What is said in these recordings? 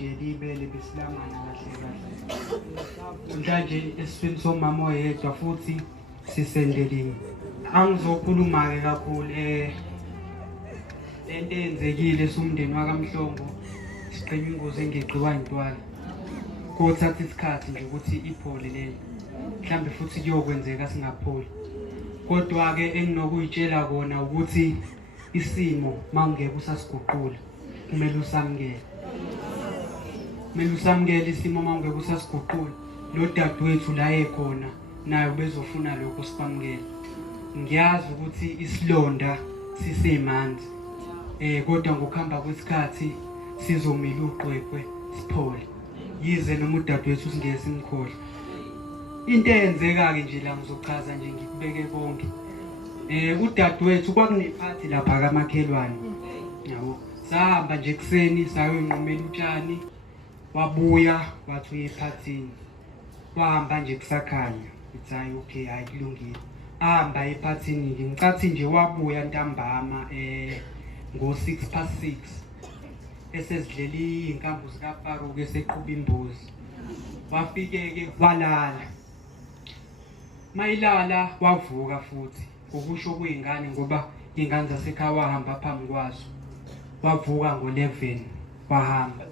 Ibele besilangana kahle. Manje esifini somama oyedwa futhi sisendelini. Angizokhuluma-ke kakhulu lento eyenzekile somndeni wakaMhlongo siqhenya ingozi engigqiwa intwala. Kothatha isikhathi nje ukuthi iphole lento. Mhlambe futhi kuyokwenzeka singapholi. Kodwa-ke enginokuyitshela kona ukuthi isimo mawungeke usasiguqula kumele usamukele. Kumele usamukele isimo mawungeke usasiguqula. Lo dadewethu la ekhona naye bezofuna lokho sikwamukele. Ngiyazi ukuthi isilonda sisemanzi. Kodwa ngokuhamba kwesikhathi sizomila uqweqwe siphole. Yize noma udadewethu singeke simkhohle. Into eyenzeka-ke nje la ngizochaza nje ngikubeke konke. Udadewethu kwakunephathi lapha kamakhelwane. Yabo. Sahamba nje ekseni sayonqumela utshani. Wabuya wathi uye ephathini. Wahamba nje kusakhanya. Uthi hayi okay hayi kulungile. Ahamba ephathini ngimcathi nje wabuya ntambama ngo-6:06. Esezidlela inkambu zikaFaruq eseqhuba imbuzi. Wafike-ke walala. Mayilala wavuka futhi. Ukusho kuyingane ngoba ingane zasekhaya wahamba phambi kwazo. Wavuka ngo-11 wahamba.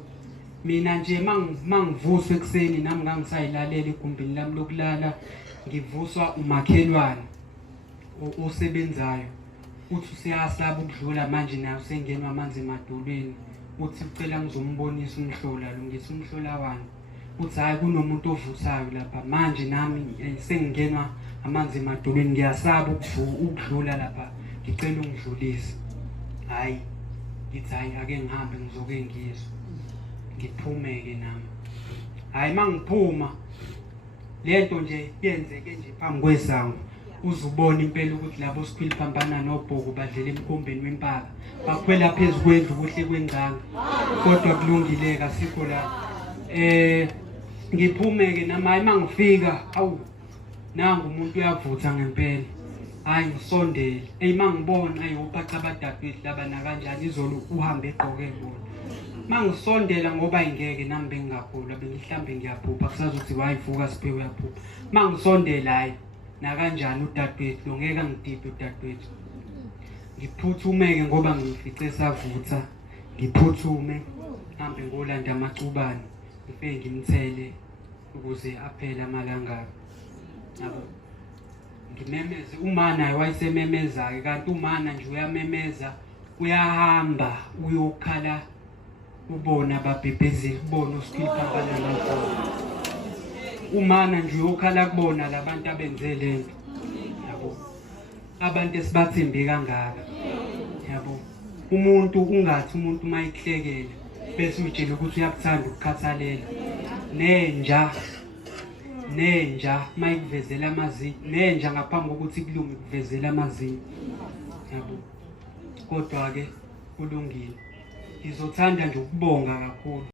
Mina nje mangivuswa ekseni nami ngangisayilalela egumbini lami lokulala ngivuswa umakhelwane osebenzayo. Uthi usiyasaba ukudlula manje nayo sengenwa amanzi emadolweni. Uthi ucela ngizombonisa umhlola lo ngithi umhlola wani. Uthi hayi kunomuntu ovusayo lapha manje nami sengingenwa amanzi emadolweni ngiyasaba ukudlula lapha ngicela ungidlulise. Hayi ngithi hayi ake ngihambe ngizoke ngizwe. Ngiphume-ke nami. Hayi mangiphuma lento nje yenzeke nje phambi kwesango. Uzubona impela ukuthi labo sikhwili phambana nobhoko badlela emkhombeni wempaka. Bakhwela phezulu kwendlu kuhle kwengcanga. Kodwa kulungile kasikho la. Ngiphume-ke nami hayi mangifika awu nangu umuntu uyavutha ngempela. Hayi ngisondele. Mangibona ayophaca abadadewethu laba na kanjani izolo uhambe egqoke bona. Mangisondela ngoba ingeke nami bengingakholwa bengihlambe ngiyaphupha kusazothi wayivuka siphe uyaphupha. Mangisondela hayi na kanjani udadewethu lo ngeke angidiphe udadewethu. Ngiphuthumeke ngoba ngifice savutha. Ngiphuthume ngihambe ngolanda amacubane ngifike ngimthele ukuze aphele amalanga. Yabo. Ngimemeze uma naye wayesememeza-ke kanti umana nje uyamemeza uyahamba uyokhala ubona ababhebhezeli kubona usikhili phambana nokho. Umana nje uyokhala kubona labantu abenze lento. Yabo. Abantu esibathembe kangaka. Yabo. Umuntu ungathi umuntu mayihlekela bese utshela ukuthi uyakuthanda ukukhathalela. Nenja mayikuvezela amazinyo. Nenja ngaphambi kokuthi kulunge kuvezela amazinyo. Yabo. Kodwa-ke kulungile. Ngizothanda nje ukubonga kakhulu.